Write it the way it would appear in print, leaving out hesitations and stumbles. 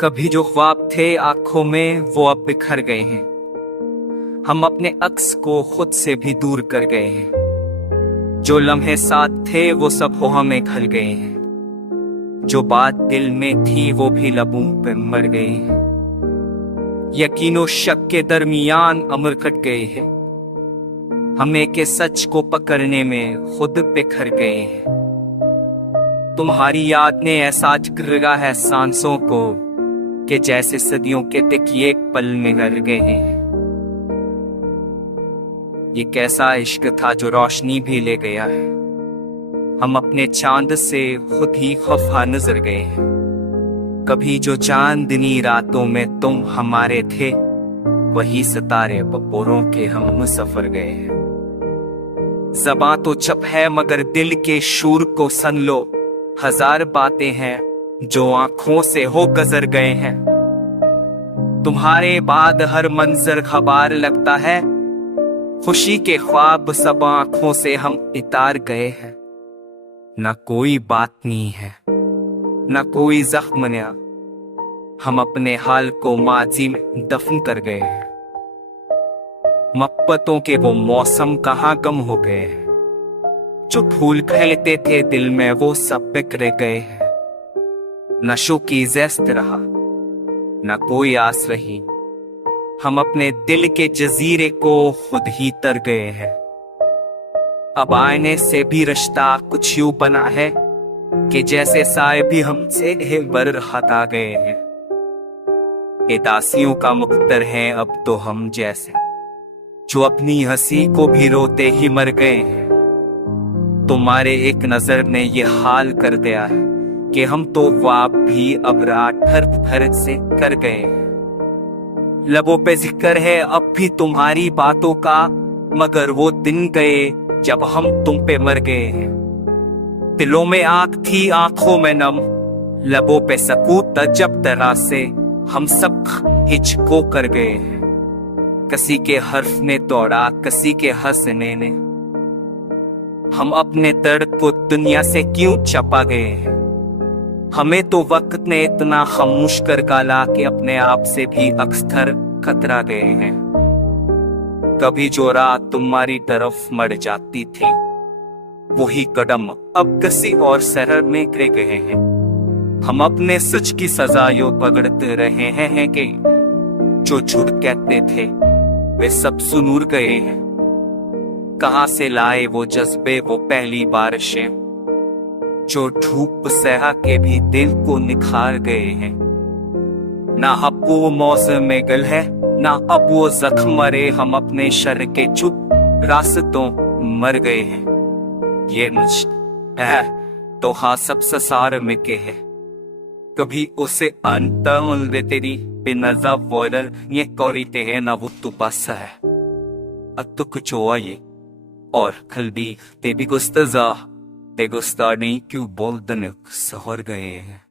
कभी जो ख्वाब थे आंखों में वो अब बिखर गए हैं। हम अपने अक्स को खुद से भी दूर कर गए हैं। जो लम्हे साथ थे वो सब हो हमें खल गए हैं। जो बात दिल में थी वो भी लबों पे मर गए हैं। यकीनो शक के दरमियान अमर कट गए हैं। हमें के सच को पकड़ने में खुद बिखर गए हैं। तुम्हारी याद ने ऐसा जकड़ा है सांसों को कि जैसे सदियों के तकिए एक पल में गल गए हैं। ये कैसा इश्क था जो रोशनी भी ले गया है। हम अपने चांद से खुद ही खफा नजर गए हैं। कभी जो चांदनी रातों में तुम हमारे थे, वही सितारे बपोरों के हम सफर गए हैं। ज़बां तो चुप है मगर दिल के शूर को सन लो। हजार बातें हैं जो आंखों से हो गुजर गए हैं। तुम्हारे बाद हर मंजर खबार लगता है। खुशी के ख्वाब सब आंखों से हम इतार गए हैं। ना कोई बात नहीं है, ना कोई जख्म नया। हम अपने हाल को माजी में दफन कर गए हैं। मोहब्बतों के वो मौसम कहाँ गम हो गए हैं। जो फूल खिलते थे दिल में वो सब बिखर गए हैं। नशों की ज़ेस्त रहा, ना कोई आस रही। हम अपने दिल के जजीरे को खुद ही तर गए हैं। अब आईने से भी रिश्ता कुछ यूं बना है कि जैसे साए भी हमसे बर हटा गए हैं। एदासियों का मुख्तर हैं अब तो हम जैसे, जो अपनी हंसी को भी रोते ही मर गए हैं। तुम्हारे एक नजर ने ये हाल कर दिया है कि हम तो ख्वाब भी अब रात भर से कर गए हैं। लबों पे जिक्र है अब भी तुम्हारी बातों का, मगर वो दिन गए जब हम तुम पे मर गए हैं। दिलों में आग थी आंखों में नम, लबों पे सकूत जब तरह से हम सब हिचको कर गए हैं। किसी के हर्फ ने दौड़ा किसी के हंसने ने, हम अपने दर्द को दुनिया से क्यों छपा गए हैं। हमें तो वक्त ने इतना खामोश कर डाला कि अपने आप से भी अक्सर कतरा गए हैं। कभी जो रात तुम्हारी तरफ मर जाती थी, वही कदम अब किसी और शहर में गिर गए हैं। हम अपने सच की सजा यो पकड़ते रहे हैं कि जो झूठ कहते थे वे सब सुनूर गए हैं। कहां से लाए वो जज्बे वो पहली बारिशें, जो धूप सहा के भी दिल को निखार गए हैं। ना अब वो मौसम में गल है, ना अब वो जख्म मरे। हम अपने शर के चुप रास्तों मर गए हैं। ये मुझ है तो हाँ सब ससार में के है। कभी उसे अंतल दे तेरी बेनजा वॉलर ये कौरीते हैं ना वो तू बस है। अतु कुछ हुआ ये और खल्दी ते भी गुस्तजा ते गुस्तानी क्यों बोल दन सहर गए हैं।